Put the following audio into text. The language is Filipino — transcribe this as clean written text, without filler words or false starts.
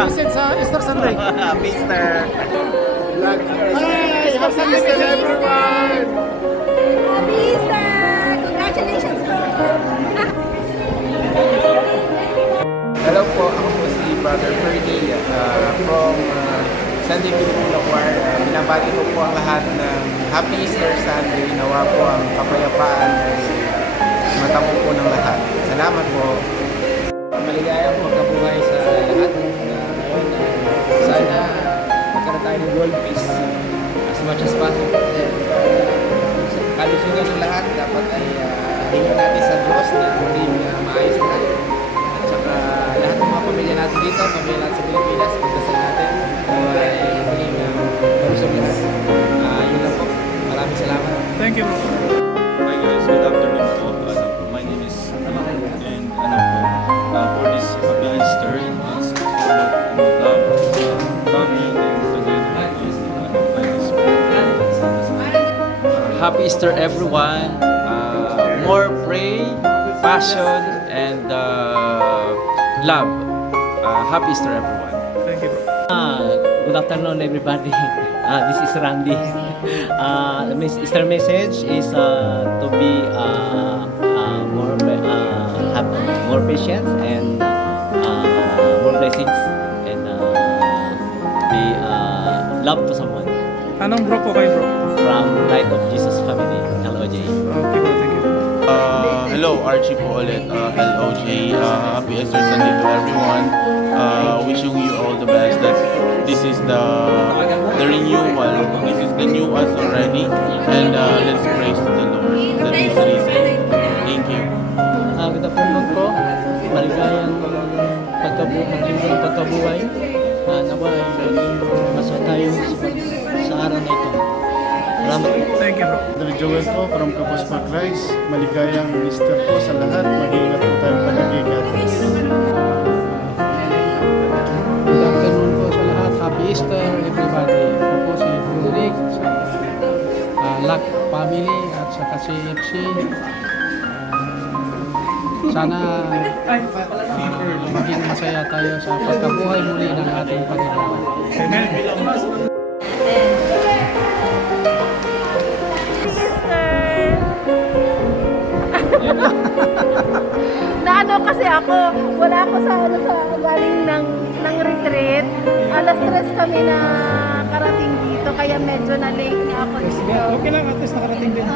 Visit sa Easter Sunday. Happy Easter. Hi! Happy Easter everyone! Happy Easter! Congratulations po! Hello po, ako po si Brother Ferdy from Sunday Filipino Choir. Binabati ko po ang lahat ng Happy Easter Sunday. Nawa po ang kapayapaan ay matamo po ng lahat. Salamat po. Maligayang pagkabuhay sa lahat. Ngayon, sana magkaroon tayo ng world peace as much as possible. Kalusugan ng lahat dapat ay hingin natin sa Diyos na maging maayos lahat. At saka lahat ng mga pamilya natin dito, pamilya natin sa Pilipinas, pagdasal natin ay maging malusog lahat. Yun lang po. Maraming salamat. Thank you. Hi guys, good afternoon po. My name is and for this Happy Easter, it's about love, family, and Happy Easter everyone. More pray, passion, and love. Happy Easter everyone. Thank you, bro. Good afternoon, everybody. This is Randy. The Easter message is to be have more patience and more blessings and be love to someone Anong bro po kayo, bro? from Light of Jesus Family, LOJ. Okay, bro. Thank you. hello, Archie po ulit, LOJ. Happy Easter Sunday to everyone. Wishing you all the best. That this is the renewal. This is the new us already, and let's praise to the Lord. That is the reason. Thank you. Good afternoon po. Maligayang pagkabuhay. Nawa ay masaya tayo sa araw na ito. Salamat po. Thank you, bro. Brother Joel po from Kapuspa Christ. Maligayang Easter po sa lahat. Mag-iingat po tayo palagi. God bless. Good afternoon po sa lahat. Happy Easter everybody. Ako po si Rick sa Lack Family at sa KCFC. Sana maging masaya tayo sa pagkabuhay muli ng ating Panginoon. Amen. Naano kasi ako, wala ako sa galing ng retreat. Alas 3 kami na karating dito, kaya medyo na late na ako dito. Okay lang, at least nakarating din.